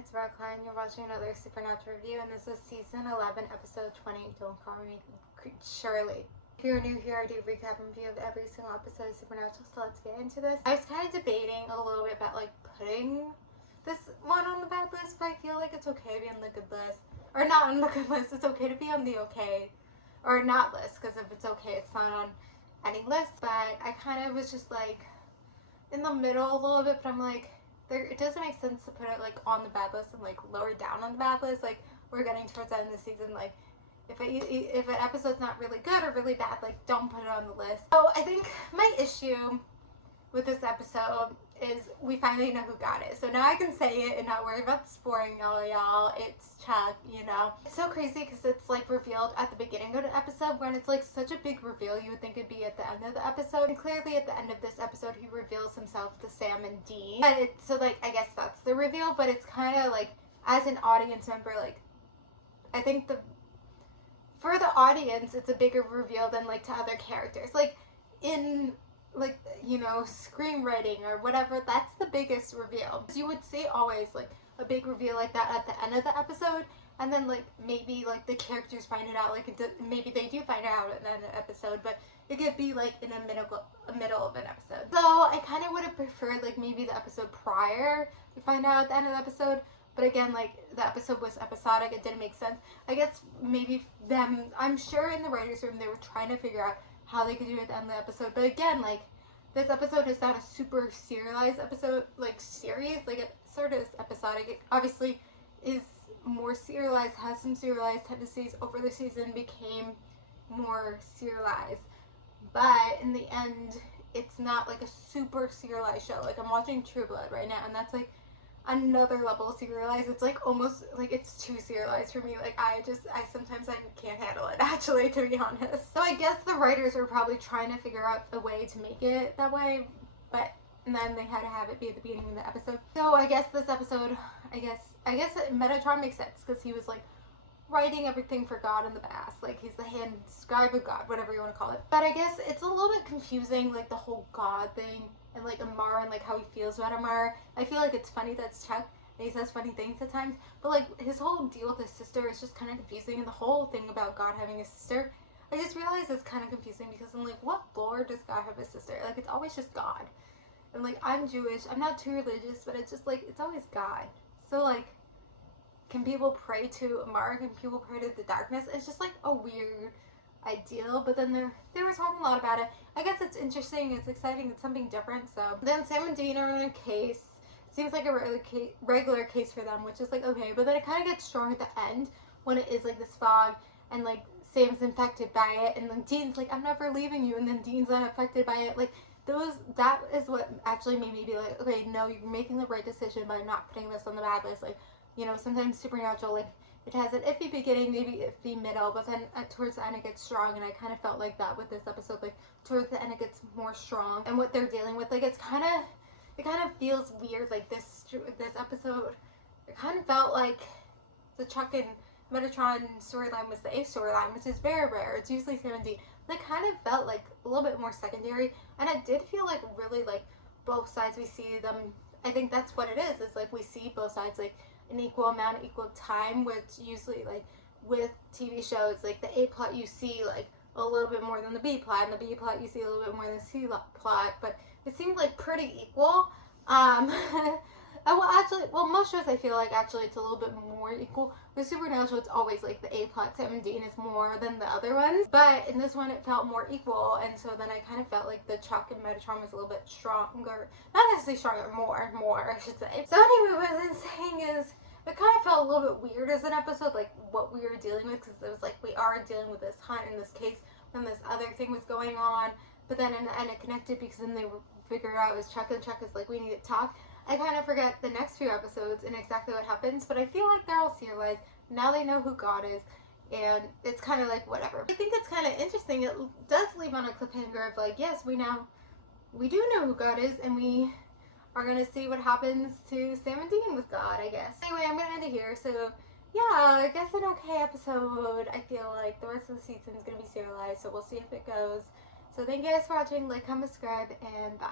it's Rockline. You're watching another Supernatural review, and this is season 11, episode 20. Don't call me Shurley. If you're new here, I do recap and review of every single episode of Supernatural, so let's get into this. I was kind of debating a little bit about like putting this one on the bad list, but I feel like it's okay to be on the good list. Or not on the good list, it's okay to be on the okay or not list, because if it's okay, it's not on any list. But I kind of was just like in the middle a little bit, but I'm like, it doesn't make sense to put it like on the bad list and like lower down on the bad list. Like, we're getting towards the end of the season, like if an episode's not really good or really bad, like don't put it on the list. So I think my issue with this episode is we finally know who God is. So now I can say it and not worry about spoiling y'all. It's Chuck, you know. It's so crazy because it's like revealed at the beginning of the episode when it's like such a big reveal. You would think it'd be at the end of the episode. And clearly at the end of this episode he reveals himself to Sam and Dean. But it's so like I guess that's the reveal, but it's kind of like as an audience member, like I think for the audience it's a bigger reveal than like to other characters. Like in like, you know, screenwriting or whatever, that's the biggest reveal. You would see always like a big reveal like that at the end of the episode, and then like maybe like the characters find it out, like maybe they do find it out at the end of the episode, but it could be like in a middle of an episode. So I kind of would have preferred like maybe the episode prior to find out at the end of the episode, but again, like the episode was episodic, it didn't make sense. I guess maybe I'm sure in the writers' room they were trying to figure out how they could do it at the end of the episode, but again, like this episode is not a super serialized episode, like series, like it sort of is episodic. It obviously is more serialized, has some serialized tendencies over the season, became more serialized, but in the end it's not like a super serialized show. Like I'm watching True Blood right now, and that's like another level of serialized. It's like almost like it's too serialized for me. Like I sometimes I can't handle it, actually, to be honest. So I guess the writers were probably trying to figure out a way to make it that way, but and then they had to have it be at the beginning of the episode. So I guess this episode, I guess Metatron makes sense because he was like writing everything for God in the past. Like he's the hand scribe of God, whatever you want to call it. But I guess it's a little bit confusing, like the whole God thing. And like Amar and like how he feels about Amar. I feel like it's funny that's Chuck and he says funny things at times, but like his whole deal with his sister is just kind of confusing, and the whole thing about God having a sister, I just realized it's kind of confusing because I'm like, what lore does God have a sister? Like it's always just God. And like I'm Jewish, I'm not too religious, but it's just like it's always God. So like, can people pray to Amar? Can people pray to the darkness? It's just like a weird ideal, but then they were talking a lot about it. I guess it's interesting, it's exciting, it's something different. So then Sam and Dean are in a case. Seems like a regular case for them, which is like okay, but then it kind of gets strong at the end when it is like this fog and like Sam's infected by it, and then Dean's like, I'm never leaving you, and then Dean's not affected by it. Like that is what actually made me be like, okay, no, you're making the right decision by not putting this on the bad list. Like, you know, sometimes Supernatural, like it has an iffy beginning, maybe iffy middle, but then towards the end it gets strong, and I kind of felt like that with this episode. Like towards the end it gets more strong, and what they're dealing with, like it kind of feels weird. Like this episode, it kind of felt like the Chuck and Metatron storyline was the A storyline, which is very rare. It's usually 70. It kind of felt like a little bit more secondary, and it did feel like really like both sides. We see them. I think that's what it is. Is like we see both sides like an equal amount, equal time, which usually like with TV shows, like the A plot you see like a little bit more than the B plot, and the B plot you see a little bit more than the C plot, but it seemed like pretty equal. Well, most shows I feel like actually it's a little bit more equal. With Supernatural, it's always like the A plot, 17 is more than the other ones, but in this one it felt more equal, and so then I kind of felt like the Chuck and Metatron was a little bit stronger, not necessarily stronger, more I should say. So anyway, what I'm saying is, it kind of felt a little bit weird as an episode, like what we were dealing with, because it was like we are dealing with this hunt in this case when this other thing was going on, but then in the end it connected because then they figured out it was Chuck, and Chuck is like, we need to talk. I kind of forget the next few episodes and exactly what happens, but I feel like they're all serialized. Now they know who God is, and it's kind of like whatever. I think it's kind of interesting. It does leave on a cliffhanger of like, yes, we do know who God is, and we are going to see what happens to Sam and Dean with God, I guess. Anyway, I'm going to end it here. So, yeah, I guess an okay episode. I feel like the rest of the season is going to be serialized, so we'll see if it goes. So, thank you guys for watching. Like, comment, subscribe, and bye.